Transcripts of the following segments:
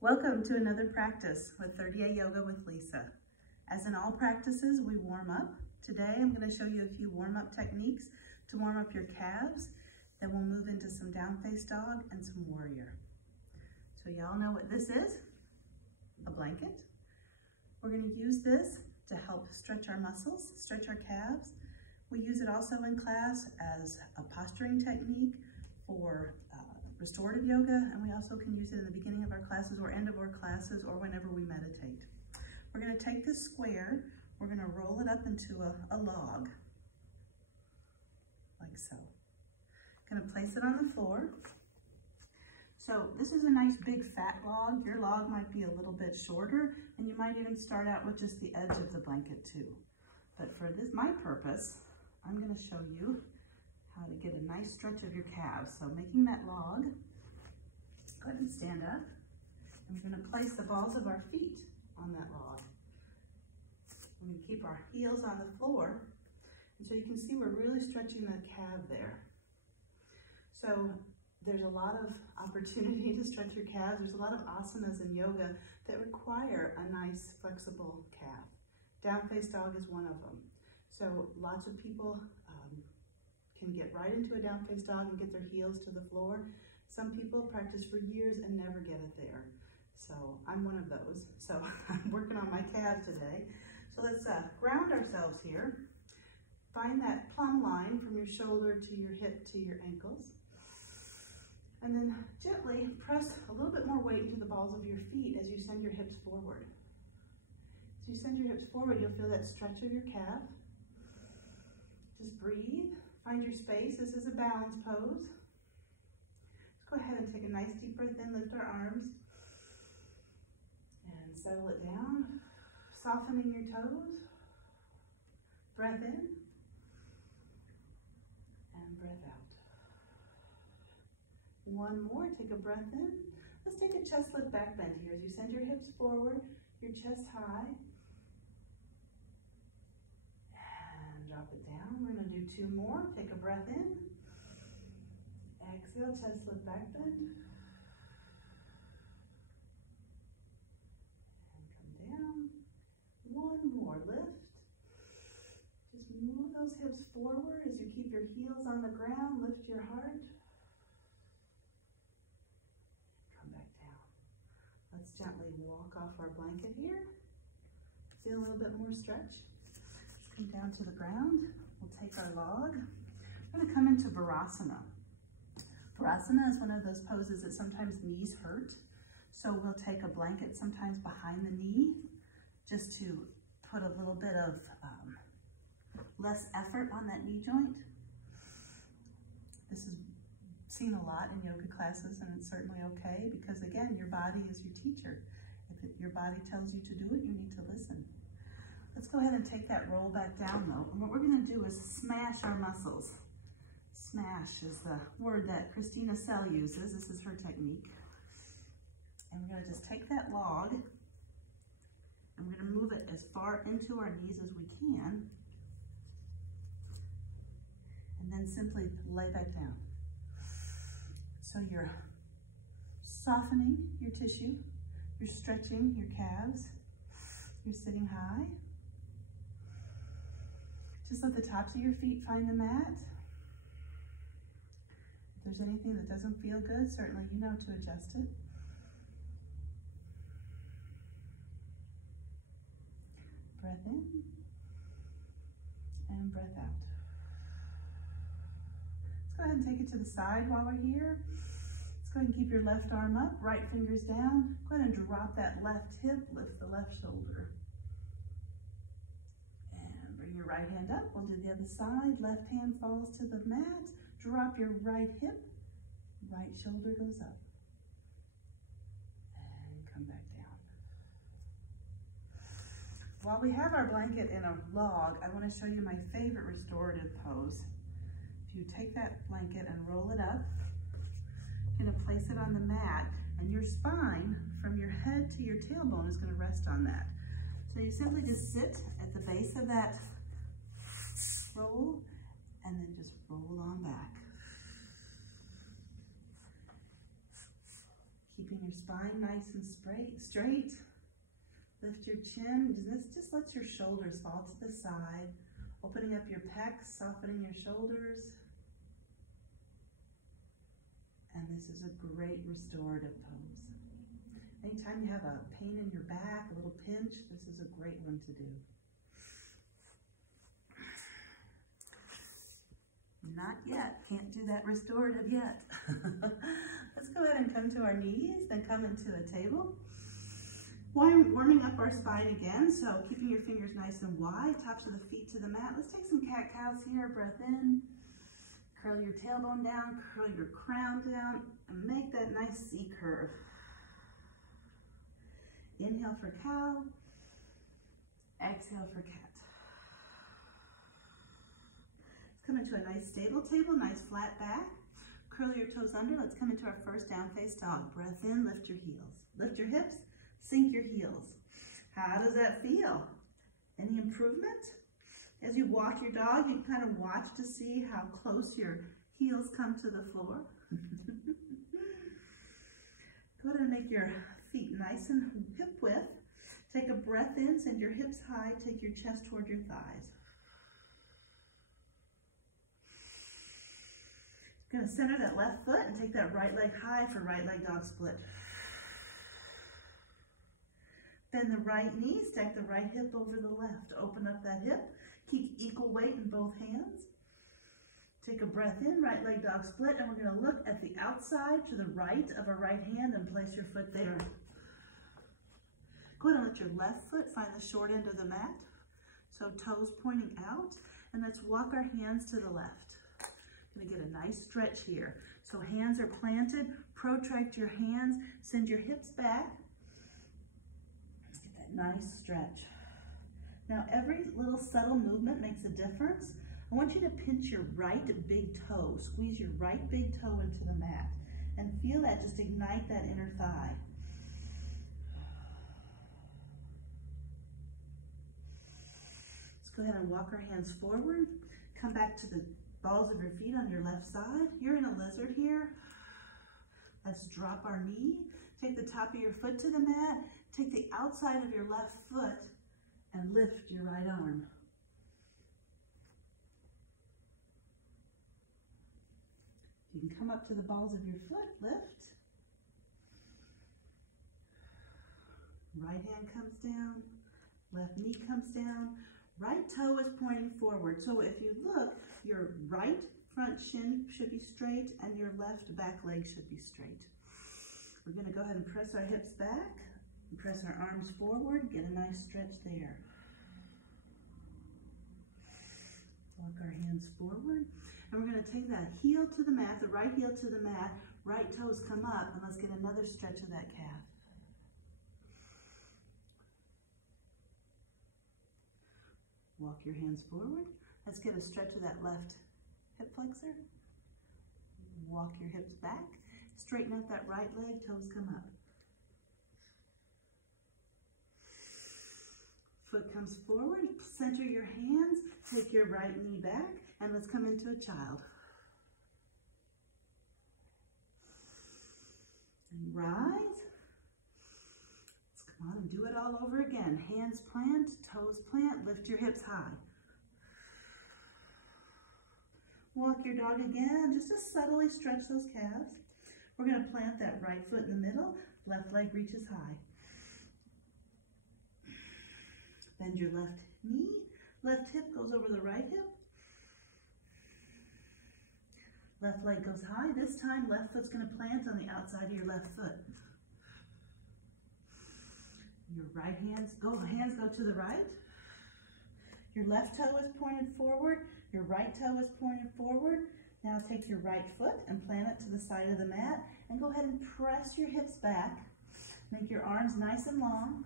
Welcome to another practice with 30-Day Yoga with Lisa. As in all practices, we warm up. Today, I'm going to show you a few warm-up techniques to warm up your calves. Then we'll move into some down-faced dog and some warrior. So y'all know what this is? A blanket. We're going to use this to help stretch our muscles, stretch our calves. We use it also in class as a posturing technique for restorative yoga, and we also can use it in the beginning of our classes or end of our classes or whenever we meditate. We're going to take this square, we're going to roll it up into a log, like so. Going to place it on the floor. So this is a nice big fat log. Your log might be a little bit shorter, and you might even start out with just the edge of the blanket too. But for this, my purpose, I'm going to show you how to get a nice stretch of your calves. So making that log, go ahead and stand up. And we're going to place the balls of our feet on that log. We're going to keep our heels on the floor. And so you can see we're really stretching the calf there. So there's a lot of opportunity to stretch your calves. There's a lot of asanas in yoga that require a nice flexible calf. Down-faced dog is one of them. So lots of people can get right into a down-faced dog and get their heels to the floor. Some people practice for years and never get it there. So I'm one of those. So I'm working on my calves today. So let's ground ourselves here. Find that plumb line from your shoulder to your hip to your ankles. And then gently press a little bit more weight into the balls of your feet as you send your hips forward. As you send your hips forward, you'll feel that stretch of your calf. Just breathe. Find your space. This is a balance pose. Let's go ahead and take a nice deep breath in, lift our arms, and settle it down. Softening your toes. Breath in, and breath out. One more, take a breath in. Let's take a chest lift back bend here. As you send your hips forward, your chest high, and drop it down. We're gonna do two more. Take a breath in. Exhale, chest lift back bend. And come down. One more lift. Just move those hips forward as you keep your heels on the ground. Lift your heart. Come back down. Let's gently walk off our blanket here. Feel a little bit more stretch. Let's come down to the ground. We'll take our log. We're going to come into Virasana. Virasana is one of those poses that sometimes knees hurt. So we'll take a blanket sometimes behind the knee just to put a little bit of less effort on that knee joint. This is seen a lot in yoga classes, and it's certainly okay because, again, your body is your teacher. If your body tells you to do it, you need to listen. Let's go ahead and take that roll back down, though. And what we're going to do is smash our muscles. Smash is the word that Christina Sell uses. This is her technique. And we're going to just take that log, and we're going to move it as far into our knees as we can, and then simply lay back down. So you're softening your tissue, you're stretching your calves, you're sitting high. Just let the tops of your feet find the mat. If there's anything that doesn't feel good, certainly you know to adjust it. Breath in and breath out. Let's go ahead and take it to the side while we're here. Let's go ahead and keep your left arm up, right fingers down. Go ahead and drop that left hip, lift the left shoulder. And bring your right hand up. We'll do the other side. Left hand falls to the mat. Drop your right hip, right shoulder goes up. And come back down. While we have our blanket in a log, I want to show you my favorite restorative pose. If you take that blanket and roll it up, you're going to place it on the mat, and your spine from your head to your tailbone is going to rest on that. So you simply just sit at the base of that roll and then just roll on back. Keeping your spine nice and straight. Lift your chin. This just lets your shoulders fall to the side. Opening up your pecs, softening your shoulders. And this is a great restorative pose. Anytime you have a pain in your back, a little pinch, this is a great one to do. Not yet. Can't do that restorative yet. Let's go ahead and come to our knees, then come into a table. Warming up our spine again, so keeping your fingers nice and wide, tops of the feet to the mat. Let's take some cat-cows here. Breath in. Curl your tailbone down, curl your crown down, and make that nice C curve. Inhale for cow. Exhale for cat. Come into a nice stable table, nice flat back. Curl your toes under. Let's come into our first down face dog. Breath in, lift your heels. Lift your hips, sink your heels. How does that feel? Any improvement? As you walk your dog, you kind of watch to see how close your heels come to the floor. Go ahead and make your feet nice and hip width. Take a breath in, send your hips high, take your chest toward your thighs. You're going to center that left foot and take that right leg high for right leg dog split. Bend the right knee, stack the right hip over the left. Open up that hip. Keep equal weight in both hands. Take a breath in, right leg dog split, and we're going to look at the outside to the right of our right hand and place your foot there. Go ahead and let your left foot find the short end of the mat. So toes pointing out, and let's walk our hands to the left. Going to get a nice stretch here. So hands are planted, protract your hands, send your hips back. Get that nice stretch. Now every little subtle movement makes a difference. I want you to pinch your right big toe, squeeze your right big toe into the mat, and feel that just ignite that inner thigh. Let's go ahead and walk our hands forward, come back to the balls of your feet on your left side. You're in a lizard here. Let's drop our knee. Take the top of your foot to the mat. Take the outside of your left foot and lift your right arm. You can come up to the balls of your foot. Lift. Right hand comes down. Left knee comes down. Right toe is pointing forward. So if you look, your right front shin should be straight and your left back leg should be straight. We're going to go ahead and press our hips back, and press our arms forward, get a nice stretch there. Walk our hands forward, and we're going to take that heel to the mat, the right heel to the mat, right toes come up, and let's get another stretch of that calf. Walk your hands forward. Let's get a stretch of that left hip flexor. Walk your hips back. Straighten out that right leg, toes come up. Foot comes forward, center your hands, take your right knee back, and let's come into a child. And rise. Let's come on and do it all over again. Hands plant, toes plant, lift your hips high. Walk your dog again, just to subtly stretch those calves. We're going to plant that right foot in the middle, left leg reaches high. Bend your left knee, left hip goes over the right hip. Left leg goes high. This time, left foot's going to plant on the outside of your left foot. Your right hands go to the right. Your left toe is pointed forward. Your right toe is pointed forward. Now take your right foot and plant it to the side of the mat and go ahead and press your hips back. Make your arms nice and long.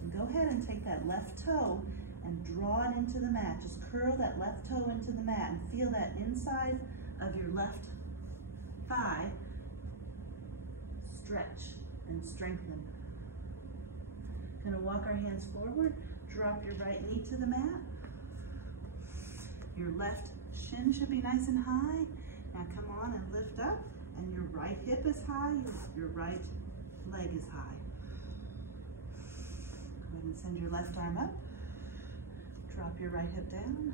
And go ahead and take that left toe and draw it into the mat. Just curl that left toe into the mat and feel that inside of your left thigh stretch and strengthen. Gonna walk our hands forward, drop your right knee to the mat. Your left shin should be nice and high. Now come on and lift up, and your right hip is high, your right leg is high. Go ahead and send your left arm up. Drop your right hip down.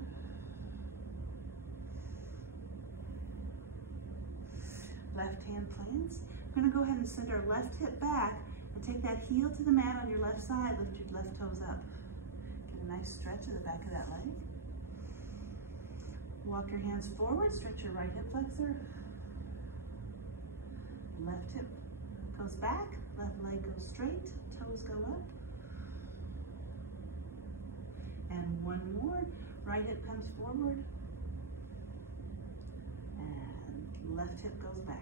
Left hand plants. We're going to go ahead and send our left hip back and take that heel to the mat on your left side. Lift your left toes up. Get a nice stretch at the back of that leg. Walk your hands forward. Stretch your right hip flexor. Left hip goes back. Left leg goes straight. Toes go up. And one more. Right hip comes forward. And left hip goes back.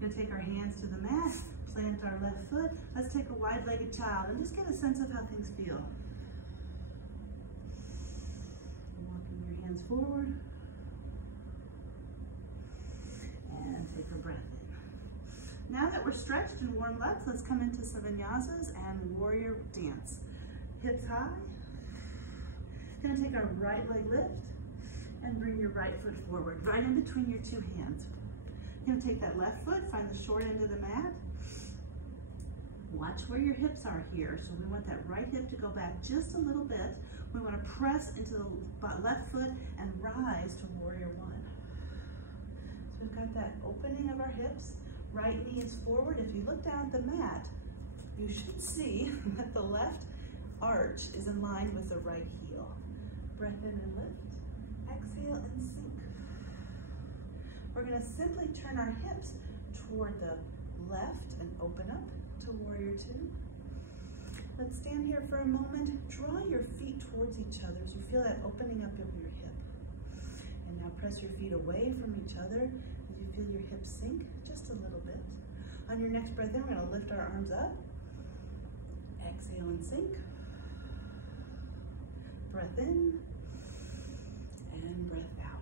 We're going to take our hands to the mat, plant our left foot. Let's take a wide-legged child and just get a sense of how things feel. Walking your hands forward. And take a breath in. Now that we're stretched and warmed up, let's come into some vinyasas and warrior dance. Hips high. Going to take our right leg lift and bring your right foot forward, right in between your two hands. You're going to take that left foot, find the short end of the mat. Watch where your hips are here. So we want that right hip to go back just a little bit. We want to press into the left foot and rise to warrior one. So we've got that opening of our hips. Right knee is forward. If you look down at the mat, you should see that the left arch is in line with the right heel. Breath in and lift. Exhale and sink. We're going to simply turn our hips toward the left and open up to warrior two. Let's stand here for a moment. Draw your feet towards each other so you feel that opening up of your hip. And now press your feet away from each other as you feel your hips sink just a little bit. On your next breath in, we're going to lift our arms up. Exhale and sink. Breath in and breath out.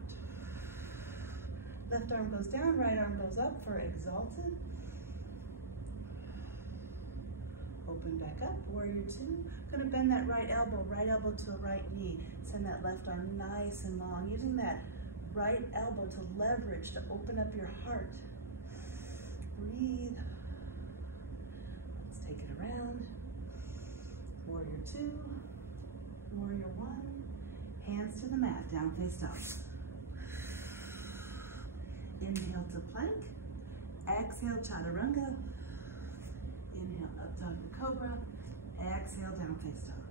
Left arm goes down, right arm goes up for exalted. Open back up, warrior two. Gonna bend that right elbow to the right knee. Send that left arm nice and long, using that right elbow to leverage, to open up your heart. Breathe. Let's take it around. Warrior two, warrior one. Hands to the mat, down face dog. Inhale to plank. Exhale, chaturanga. Inhale, up dog to cobra. Exhale, down face dog.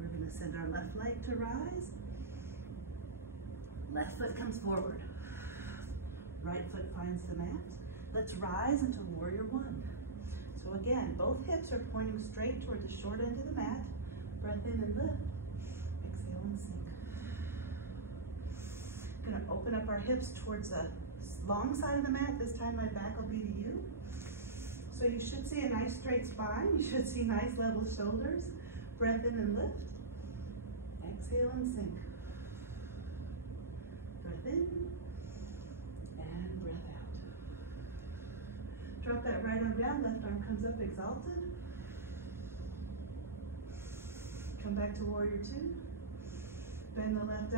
We're going to send our left leg to rise. Left foot comes forward. Right foot finds the mat. Let's rise into warrior one. So again, both hips are pointing straight toward the short end of the mat. Breath in and lift. Exhale and sink. Going to open up our hips towards the long side of the mat. This time my back will be to you. So you should see a nice straight spine. You should see nice level shoulders. Breath in and lift. Exhale and sink. Breath in and breath out. Drop that right arm down. Left arm comes up, exalted. Come back to warrior two. Bend the left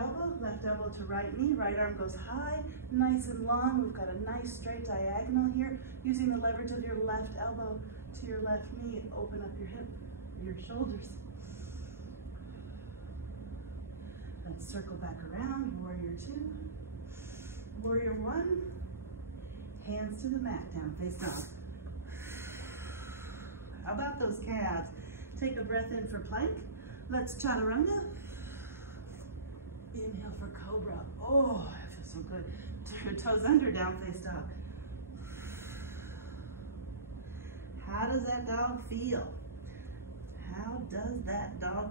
elbow to right knee, right arm goes high, nice and long. We've got a nice straight diagonal here. Using the leverage of your left elbow to your left knee, open up your hip, your shoulders. Let's circle back around, warrior two. Warrior one, hands to the mat, down face dog. How about those calves? Take a breath in for plank. Let's chaturanga. Inhale for cobra. Oh, that feels so good. Turn your toes under, down face dog. How does that dog feel? How does that dog feel?